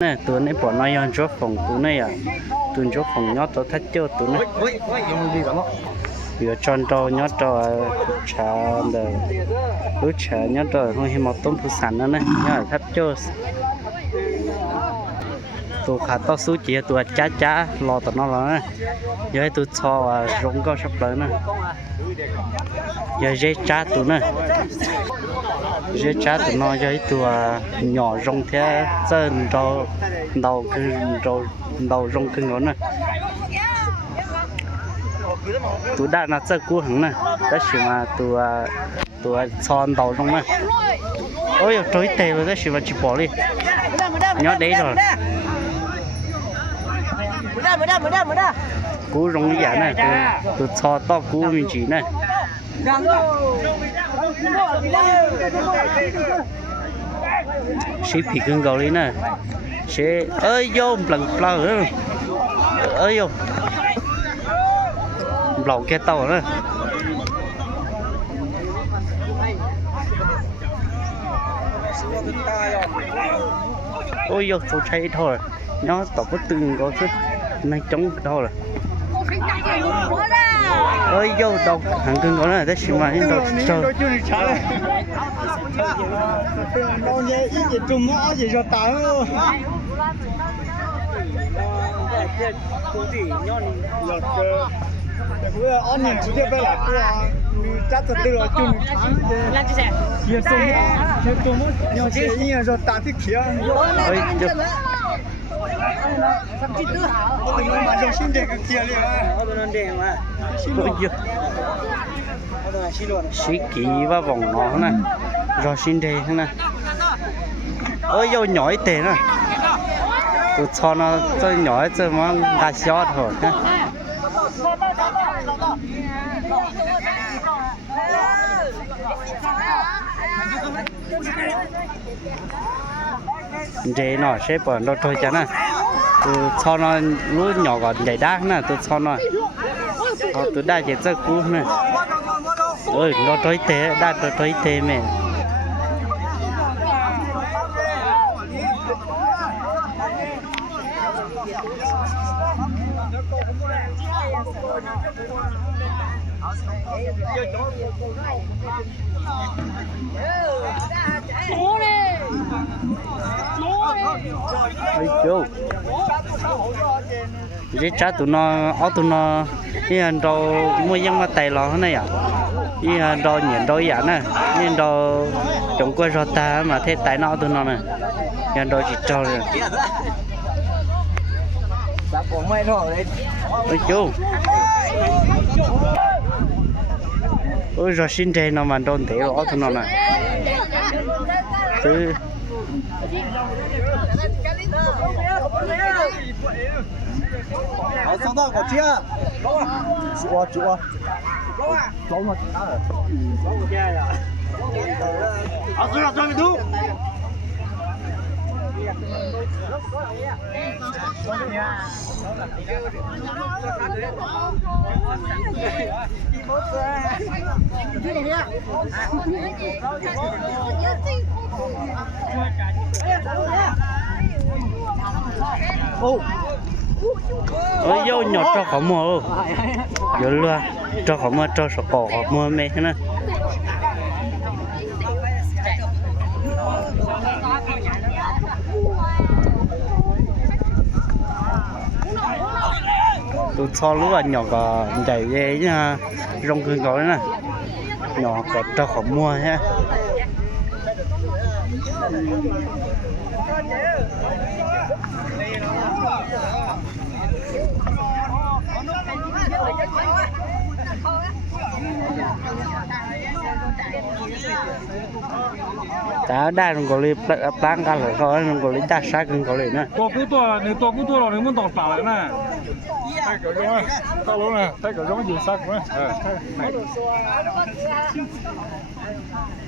nè tụi này bỏ nói ăn chốt phòng tụi này à tụi chốt phòng nhót tụi thắt chốt tụi này giờ tròn trâu nhót trâu chả đời lúc chả nhót trâu không hay một tôm phụ sản nữa nè nhót thắt chốt tụi khá to số chỉ tụi chá lo tụi nó rồi giờ tụi cho rong cao sắp tới nè giờ dây chá tụi nè dễ trả tụi nó với tụi nhỏ rong thế chân đầu rong cưng nó nè tụi đã là chơi cú hứng nè đó là tụi son đầu rong nè ôi trời tệ rồi đó là chỉ bỏ đi nhớ đấy rồi cú rong như vậy nè tụi cho to cú mình chỉ nè xí phì cưng gấu đi nè xí ơi vô lần nữa ơi vô lẩu cái tàu nữa ôi vô tôi thấy thôi nó tao có từng có cái này chống đâu rồi ơi vô đâu hàng cưng có này đấy mà đi đâu chơi đâu nhé ít gì trùng nó gì cho tao bây giờ anh nhìn trực tiếp đây là chắc là từ chung chia sung chia chung nhau chia như rồi ta thích kia ơi mà trong xin để cái kia liền xí kỳ và vòng nó nè rồi xin đề nè ơi vô nhỏ tệ nè tụi cho nó chơi nhỏ chơi mà gà xót thôi nè dễ nó sẽ bỏ nó thôi chứ nè tụi cho nó lú nhỏ còn nhảy đá nè tụi cho nó tụi đá chỉ chơi cú nè ơi nó tối té đá nó tối té mẹ ơi chú dễ trả tụi nó tụi nó đi ăn đồ mua dân mà tay lò này à đi ăn đồ nhện đồ giả nè đi ăn đồ trồng quê rau ta mà thế tay nó tụi nó nè đi ăn đồ chỉ cho rồi ôi chú ôi rồi xin thế nó mà đồn thế rồi tụi nó nè cứ xong đó có chia chú à lâu mà rồi cho mình đúng ôi vô nhỏ cho khó mua vô luôn cho khó mua cho sổ cổ khó mua mẹ thế nè tụi cho lúa là nhỏ có chạy ghê nha rong cưng gói nè nhỏ có cho khó mua ha ta đa nó có lấy plang cả rồi thôi nó có lấy đa sát cũng có lấy nữaตัวกูตัวหรอนึกมันตอกปากเลยนะใช่เกิดร้อนต้องรู้นะใช่เกิดร้อนอยู่ซักไหมใช่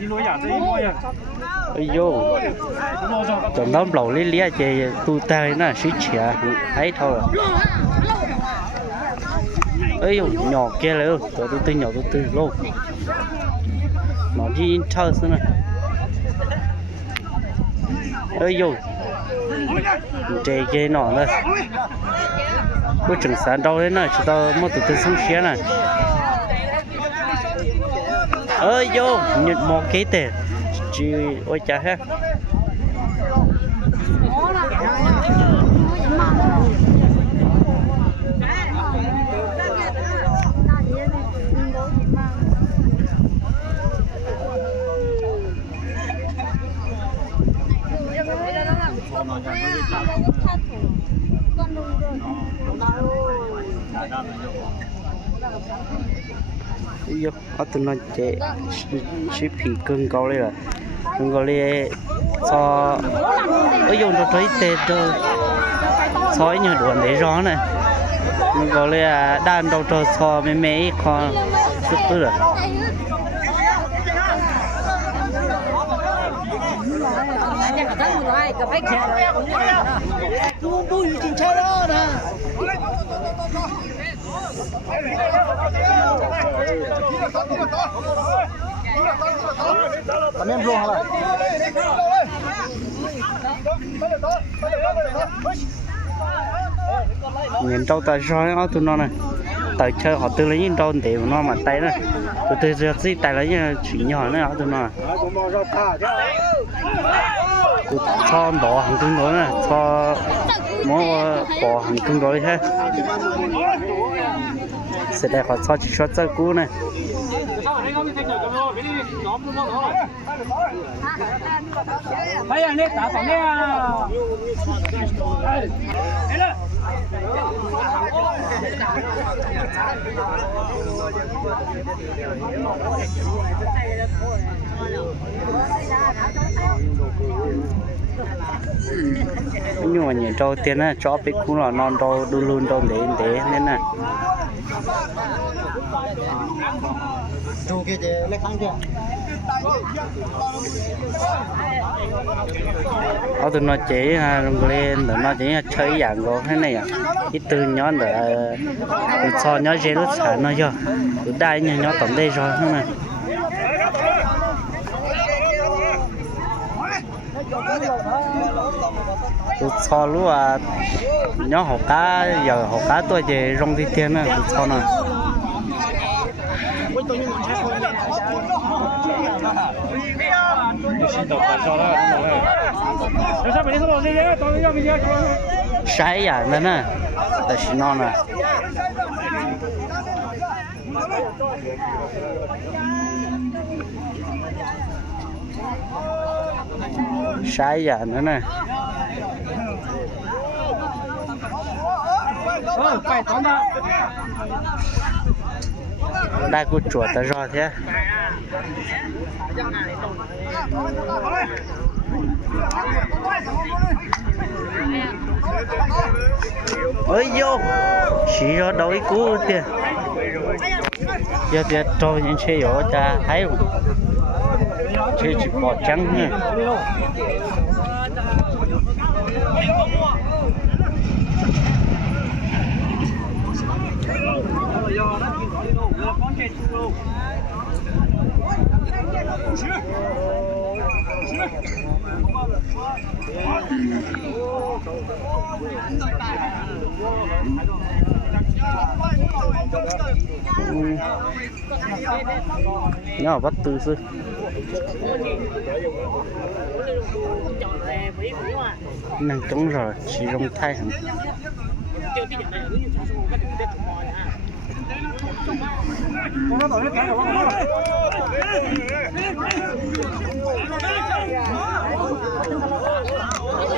đi nuôi giả đi nuôi à ơi vô chọn đón lẩu lấy lia chơi tu tay nó xí chè ấy thôi ơi nhỏ kia luôn tụi tôi nhỏ tôi tư luôn nó đi chơi xí này ơi vô Chạy cái nọ nữa. Bữa chừng sáng đâu đấy nè, chỉ tao mua từ sông xía nè. Ơi vô, nhặt một cái tệ. Chị ôi chà ha. Yo, ở tụi nó chạy chỉ phì cưng câu đây là cưng câu đây cho ở dùng cho thấy tết rồi sói nhiều đuổi để gió này cưng câu đây là đan đầu cho cho mấy mấy con sức cứ rồi Em luôn hả? nhìn đâu ta roi ở tụi nó này tại chơi họ tự lấy những đâu để nó mà tay này từ từ gì tay lấy những chuyện nhỏ này ở tụi nó cho bỏ hàng cứng rồi này cho mỗi bỏ hàng cứng rồi thế sẽ để họ cho chỉ cho chơi cũ này bây giờ đi打房呢啊！来了。nhưng mà nhìn trâu tiền á cho biết cũng là non trâu đu luôn trâu để nên nè Chú kia chế lấy kháng chưa? ở tụi nó chỉ lên tụi nó chỉ chơi dạng có thế này à ít từ nhỏ để cho nhỏ dễ lúc sản nó cho tụi đây như nhỏ tổng đây rồi không này tụi cho lúc à nhỏ học cá giờ học cá tôi chỉ rong đi tiền nè tụi cho nè sai à nên nè tại sao nó nè sai à nữa nè đây cô chuột ta rồi thế ơi vô chỉ cho đâu ý cú tiền giờ tiền cho những xe ở cha thấy không chơi chỉ bỏ trắng nha nhỏ bắt từ sư năng trống rồi chỉ rong thay hẳn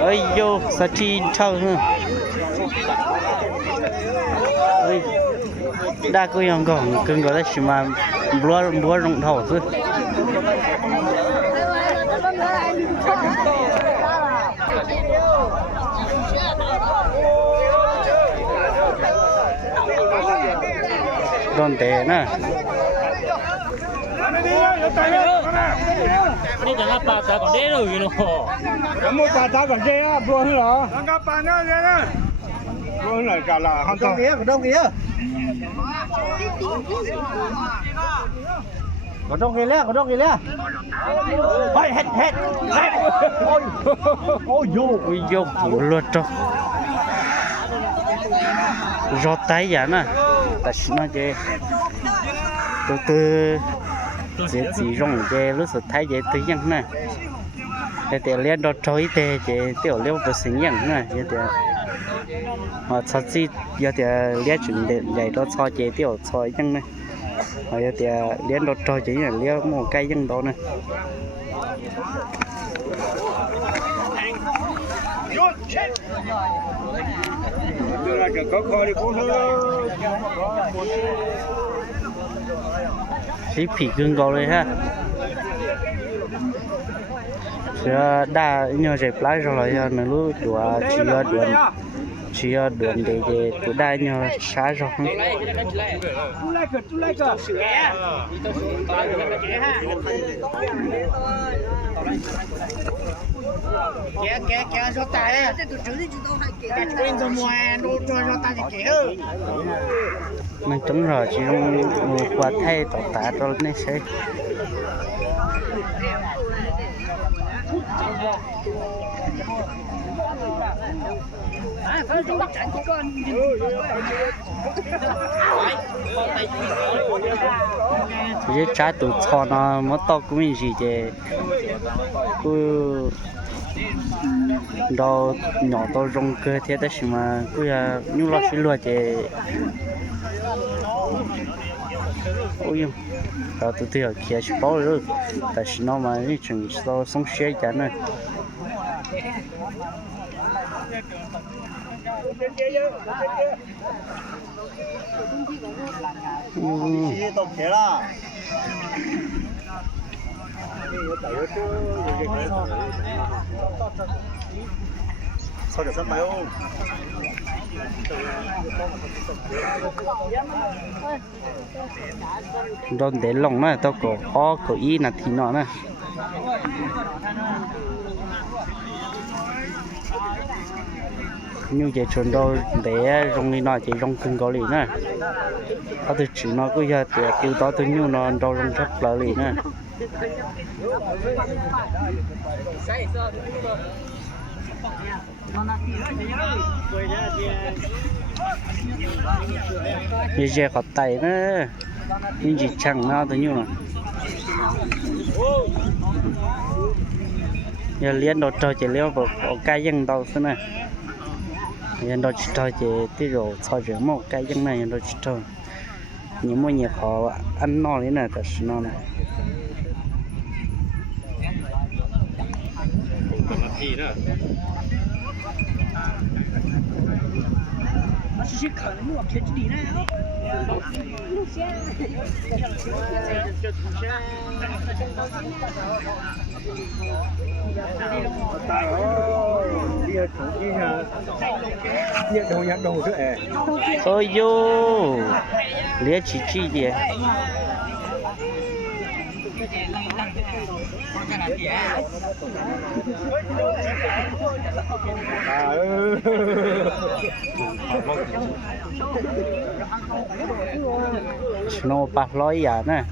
ơi vô sa chi thâu hơn ơi đa cô yang gong cưng gọi là chỉ mà búa rong thầu thôi đòn tệ nèนี่จะรับปลาตาก่อนเด้เลยเนาะ Có một bà ta còn dê á, buông hả? Đang gặp bà nữa dê đó. Buông lại cả là không đâu kia, có đông kia lẽ ôi hết ôi vô ui vô kiểu luôn cho rót tay giả nè ta xin nó chơi từ dễ chỉ rong chơi lúc sau thái dễ từ nhang nè để liên đó trôi để tiểu liêu bớt sinh nhang nè để mà sao chỉ giờ để liên chuyện để vậy đó cho chơi tiểu cho nhang nè rồi để liên đó trôi chơi là liêu một cái nhang đó nè xí phỉ gương gòเลยha giờ đã nhờ dẹp lái rồi giờ nó lúc đùa chỉ đường để tụi đã nhờ xả rồi kéo cho tay quên rồi mua đồ cho tay thì kéo mình trúng rồi chỉ mua quà thay tỏ tạ rồi nên sẽ cái trái tụt cho nó mất to của mình gì chứ cứ đồ nhỏ to rong cơ thế đó mà cứ như lo xí lúa chứ ôi rồi tụi tôi ở kia chỉ bảo rồi tại sao nó mà đi chừng sau sống xe chán này tổng thế là sao được sắp máy không đòn để lòng nó tao có ý là thì nó nè như vậy chuẩn đâu để rong đi nó chỉ rong cưng có lì nè có từ chỉ nó cứ giờ thì tiêu đó từ như nó đâu rong rất là lì nè như giờ có tay nữa nhưng chỉ chẳng nó từ như là giờ liên đồ chơi chỉ liên vào cái dân đâu thế này dân đồ chơi chỉ tí rồi chơi chỉ một cái dân này dân đồ chơi những món nhiều khó ăn no đấy này thật sự no này ôi vô lía chỉ gì nó bạc lối giả nè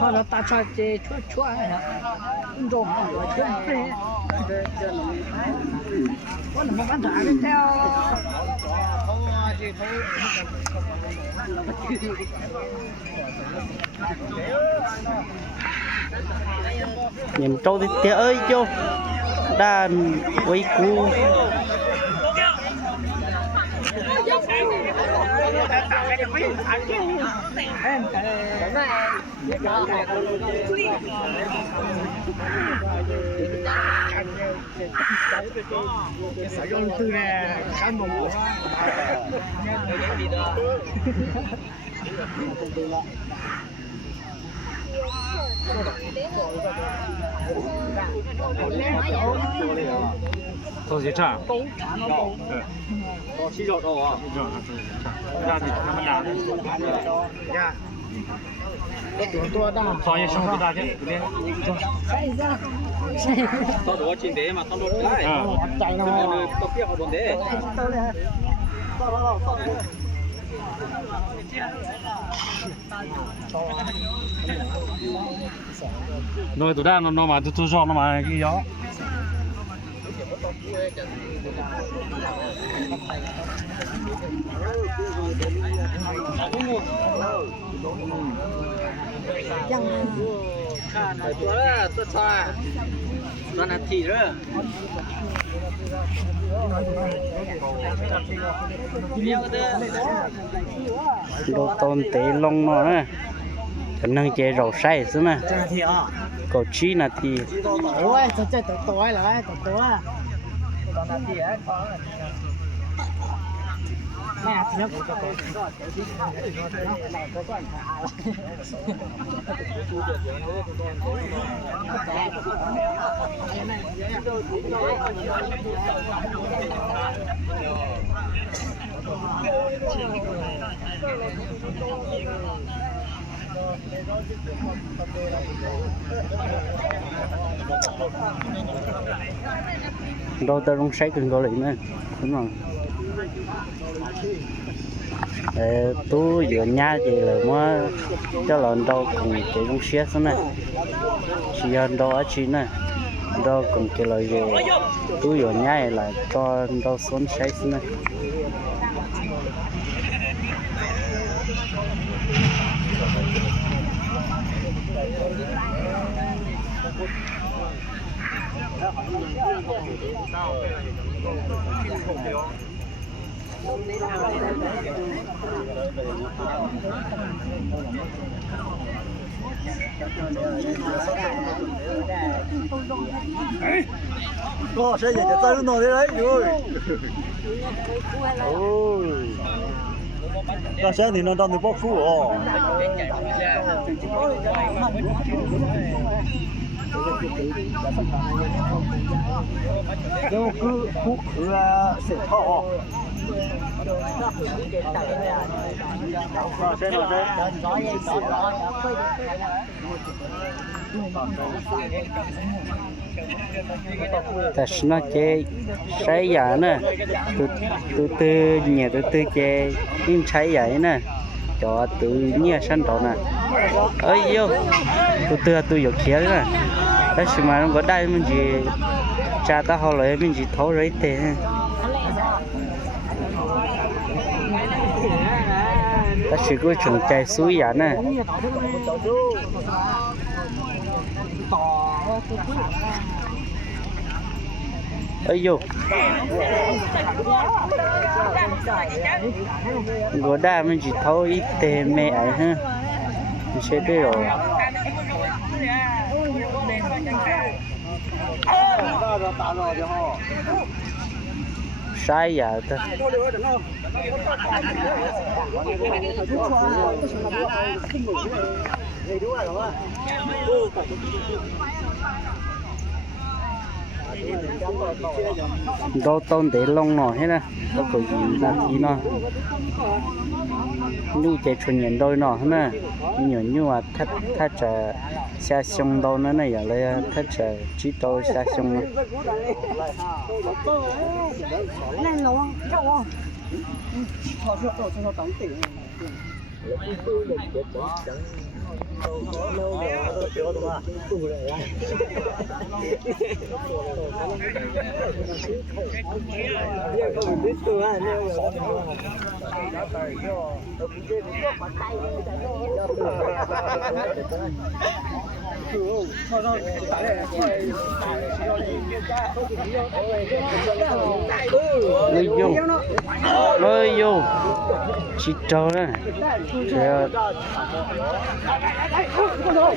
sau đó ta cho chế chua rồng con là một con thả đi theo nhìn trâu thì tía ơi vô đàn quay cu ông tư nè cán bộ做几场？对，洗脚豆啊，那你他们俩呀。多大？商业兄弟大姐，这边晒一下，晒一下。到多近的嘛，到多快。窄了嘛。到别好多的。到了。到。侬多大？侬嘛都少了嘛，一样。看太多了，这菜，咱那提着。đồ tôn tế long nó nè cái nâng chế rau say xứ nè cầu chi là thì ôi trời tối lại tối mẹ nhớ của tôi đâu ta không say cần gọi lại nữa đúng không tôi vừa nhà thì là mua cho lần đâu cùng cái trong xe thế này chỉ ăn đâu ở chỉ này đâu cùng cái lời gì tôi vừa nhà là cho đâu xuống say thế này có sẽ giờ cho nó đấy rồi ôi ta sẽ thì nó đang được bóc phu ồ nếu cứ hút là sẽ thọ ta nó chơi say giả nè từ nhà từ chơi im say vậy nè cho từ nhà sân đó nè ơi yêu từ yêu kia nè đó là mà nó có đây mình chỉ cha ta họ lại mình chỉ thấu rồi thế ta chỉ có chừng chạy suối giả nè ơi vô có đa mình chỉ thấu ít tê mẹ ấy ha mình sẽ đây rồi sai giả ta đâu tôn để lông nọ hết nè đâu có gì là gì nọ như chạy chuẩn nhận đôi nọ hết nè nhiều như mà thắt chả xa sông đâu nữa này là thắt chả chỉ đâu xa sông lôi vô chỉ cho đó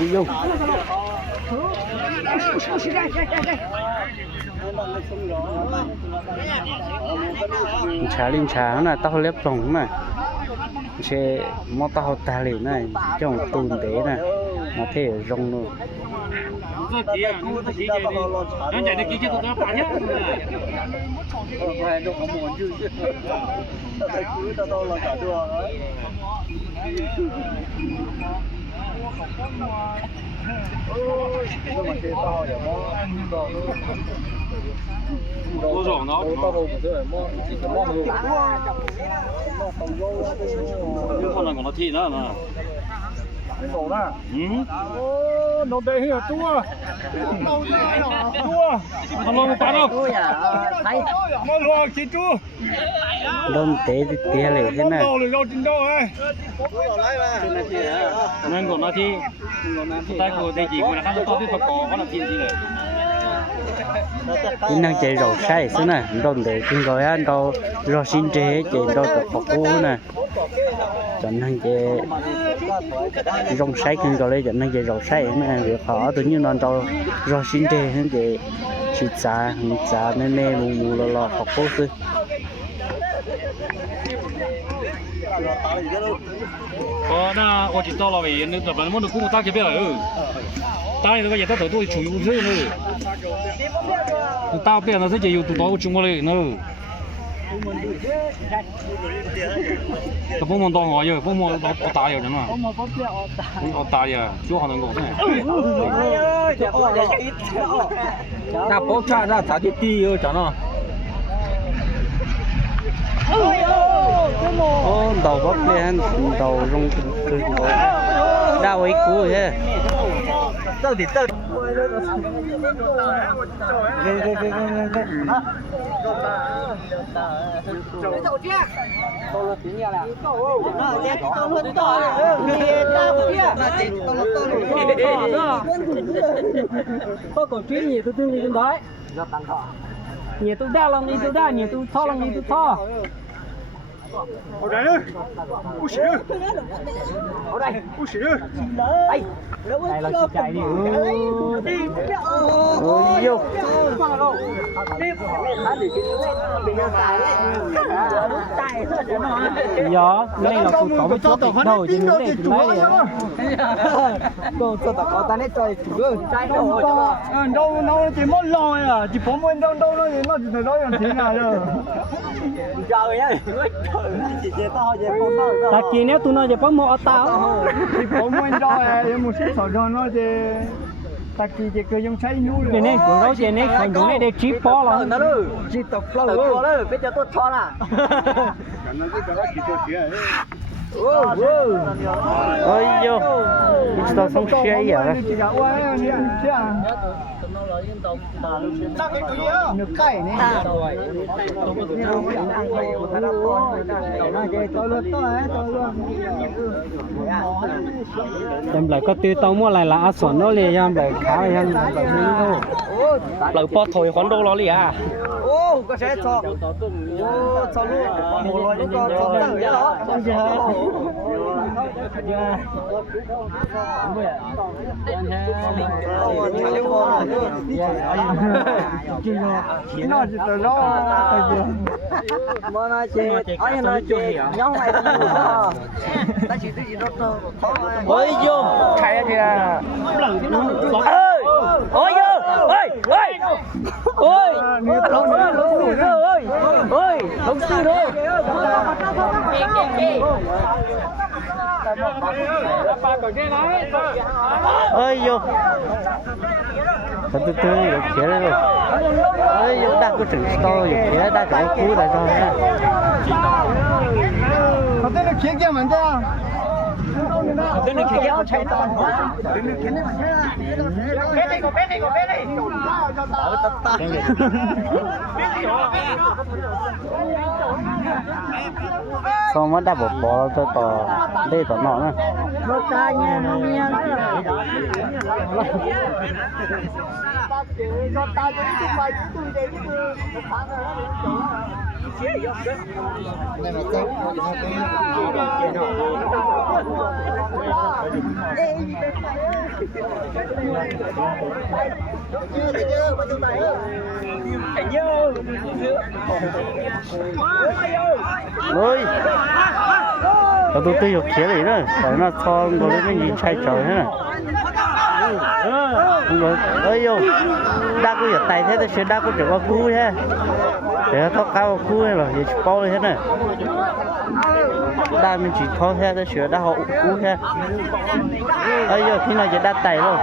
đi vô trà lên trà là tao lép rồng này chế mò tao ta lì này trong tùn tế này mà thế rong luôn多种呢？可能讲到天呢，懂了。嗯，弄得很多，多，他弄不到。我罗记住， đơn tế thì tế lì thế này 到了要真到哎。นั่นก่อนนาทีได้กูได้กี่คนนะครับตอนที่ประกอบก็นาทีที่เลย kỹ năng chạy rau sai thế này đơn tế kinh gọi ăn đâu rau xin chế chạy đâu tập học cũ này chẳng năng chạy rau sai kinh gọi lấy chẳng năng chạy rau sai này việc họ tự nhiên nó đâu rau xin chế hết chạy chỉ giá nên mù lo học cũ thôi 哦，那我知道了呗，那日本我都跟我打这边了，打那个也到头都处于无水了，打边那是就有多到中国嘞，那。个帮忙当我有，帮忙我打有人嘛，我打呀，就好能搞噻。那包差那咋的低有讲了？ ô đầu bắp lên đầu rung từ đau ấy cú thế到底到。包括专业都对你来，你都大了，你都大，你都操了，你都操。 好来了，不行，好来，不行，哎，来了去chạy đi. ôi yêu Dạ, cái này là cuộc có một chút đầu chứ nước này chúng lấy đồ cho ta có ta nên chơi chủ yếu trái đồ đâu chỉ mất lo à, chỉ có muốn đâu nó chỉ phải nói làm thế nào rồi. trời ơi ta kia nếu tụi nó chỉ có một tao Chỉ có muốn đâu à, một số sổ cho nó thì ta chỉ cứ dùng trái nhu cái này của nó cái này còn đúng này để chip bó là chỉ tập lâu rồi bây giờ tôi cho là ôi yêu chúng ta sống xe vậy nước cay này em lại có tư tông mua lại là áo xoắn nó liền em lại khá là em lại bỏ thổi khoản đô nó liền à ô có sẽ cho cho luôn một loại những con cho tăng vậy đó không gì hết nó chỉ từ đó mà nó chỉ ai nó chỉ nhau này ta chỉ tự gì đó ôi yêu chạy thì à ơi ôi yêu ơi ơi ôi lông sư ơi ơi lông sư thôi ơi yêu từ từ yêu kia rồi ơi yêu đã có chừng to yêu kia đã có cú đã rồi có tên là kia mình đó tên là kia chạy to xong mất đã bỏ cho tỏ đây tỏ nọ nữa nó ta nha nó nha ơi เราตัวตัวอยู่เขียนเลยนะแต่น่าทองก็เลยไม่ยินใช่จอยนะrồi ơi yo đa cô giờ tay thế tôi đa cô chỉ có cú thế để nó cao cú rồi giờ bao thế này đa mình chỉ khó thế tôi sửa đa họ cú thế ơi yo khi nào giờ đa tay rồi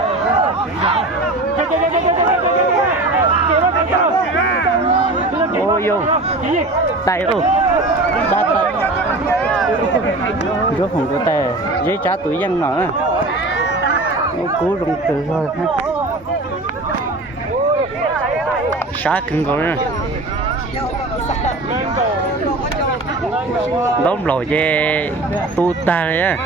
ôi yo tay ơi đa tay rốt không có tay giấy trả tuổi dân nữa cú rung từ thôi xá cưng con nữa đóng lò về tu ta đấy á